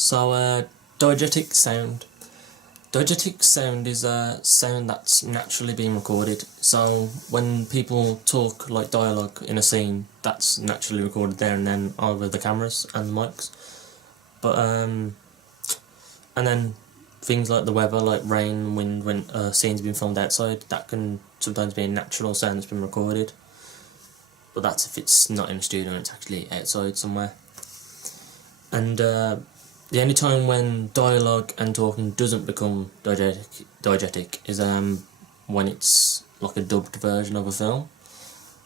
So, diegetic sound. Diegetic sound is a sound that's naturally being recorded. So, when people talk like dialogue in a scene, that's naturally recorded there and then over the cameras and mics. But, and then things like the weather, like rain, wind, when scenes being filmed outside, that can sometimes be a natural sound that's been recorded. But that's if it's not in a studio and it's actually outside somewhere. And the only time when dialogue and talking doesn't become diegetic is when it's like a dubbed version of a film.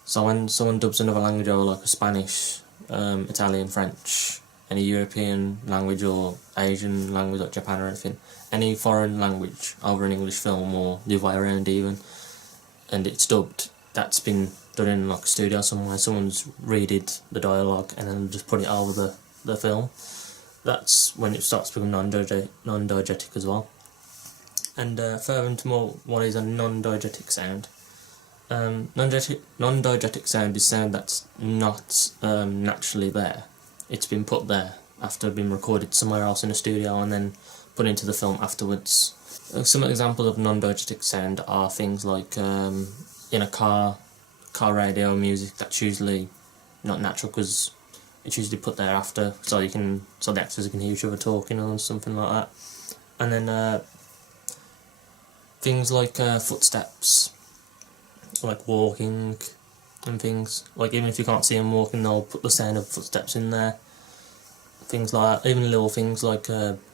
So when someone dubs another language over, like a Spanish, Italian, French, any European language or Asian language like Japan or anything, any foreign language over an English film or the other way around even, and it's dubbed, that's been done in like a studio somewhere. Someone's read the dialogue and then just put it over the film. That's when it starts to become non-diegetic as well. And furthermore, what is a non-diegetic sound? Non-diegetic sound is sound that's not naturally there. It's been put there after being recorded somewhere else in a studio and then put into the film afterwards. Some examples of non-diegetic sound are things like in a car radio music. That's usually not natural because it's usually put there after, so the actors can hear each other talking or something like that. And then things like footsteps, like walking and things. Like even if you can't see them walking, they'll put the sound of footsteps in there. Things like that. Even little things like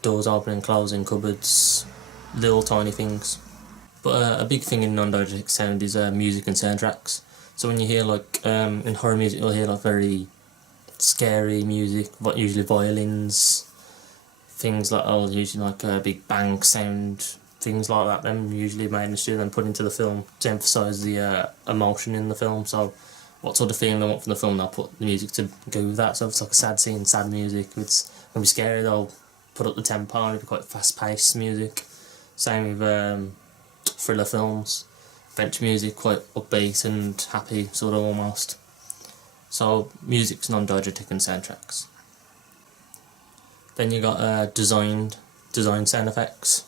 doors opening and closing, cupboards, little tiny things. But a big thing in non-diegetic sound is music and soundtracks. So when you hear like in horror music, you'll hear like very scary music, but usually violins, things like usually like a big bang sound, things like that. Them usually made in the studio and put into the film to emphasise the emotion in the film. So what sort of feeling they want from the film, they'll put the music to go with that. So if it's like a sad scene, sad music. If it's gonna be scary, they'll put up the tempo and it'll be quite fast-paced music. Same with thriller films. French music, quite upbeat and happy, sort of almost. So music's non-diegetic and soundtracks. Then you got design sound effects.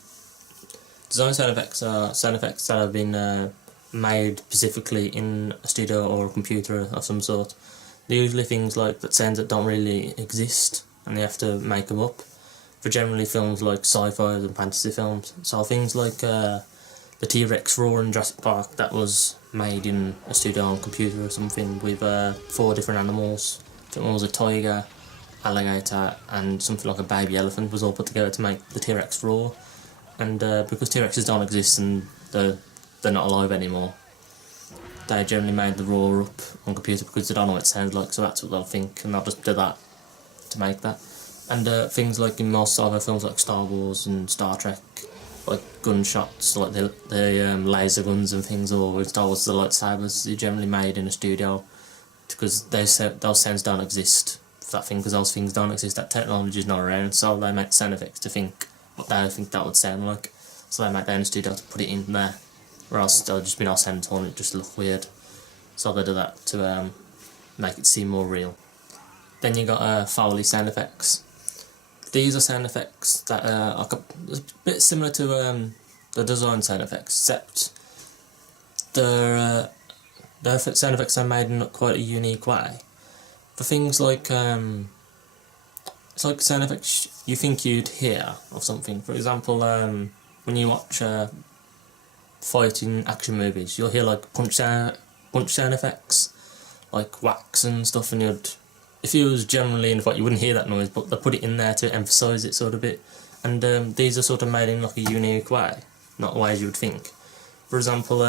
Design sound effects are sound effects that have been made specifically in a studio or a computer of some sort. They're usually things like that sounds that don't really exist and they have to make them up. For generally films like sci-fi and fantasy films. So things like the T-Rex roar in Jurassic Park, that was made in a studio on a computer or something with 4 different animals. I think one was a tiger, alligator and something like a baby elephant was all put together to make the T-Rex roar. And because T-Rexes don't exist and they're not alive anymore, they generally made the roar up on computer because they don't know what it sounds like, so that's what they'll think and they'll just do that to make that. And things like in most sci-fi films like Star Wars and Star Trek, like gunshots, like the laser guns and things, or in Star Wars the lightsabers, they're generally made in a studio because those sounds don't exist for that thing, because those things don't exist, that technology is not around, so they make sound effects to think what they think that would sound like, so they make that in a studio to put it in there, or else they'll just be no sound at all and it just look weird, so they do that to make it seem more real. Then you got Foley sound effects. These are sound effects that are a bit similar to the design sound effects, except the sound effects are made in quite a unique way. For things like it's like sound effects you think you'd hear of something. For example, when you watch fighting action movies, you'll hear like punch sound effects, like whacks and stuff, and if you was generally in a fight, you wouldn't hear that noise, but they put it in there to emphasise it sort of bit. And these are sort of made in like a unique way, not ways you would think. For example,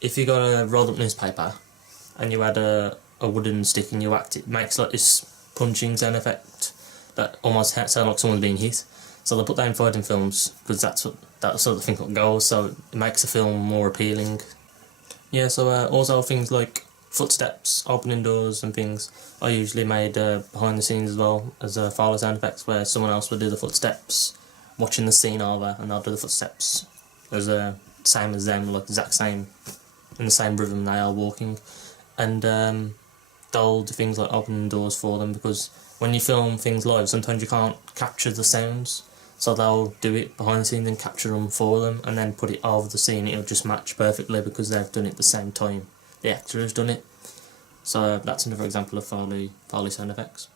if you got a rolled up newspaper and you had a wooden stick and you whacked it, makes like this punching sound effect that almost sounds like someone's being hit. So they put that in fighting films because that's sort of thing that goes, so it makes the film more appealing. Yeah, so also things like footsteps, opening doors and things are usually made behind the scenes as well as Foley sound effects, where someone else will do the footsteps watching the scene over and they'll do the footsteps as same as them, like exact same, in the same rhythm they are walking. And they'll do things like opening doors for them, because when you film things live, sometimes you can't capture the sounds, so they'll do it behind the scenes and capture them for them, and then put it over the scene. It'll just match perfectly because they've done it at the same time the actor has done it. So that's another example of Foley sound effects.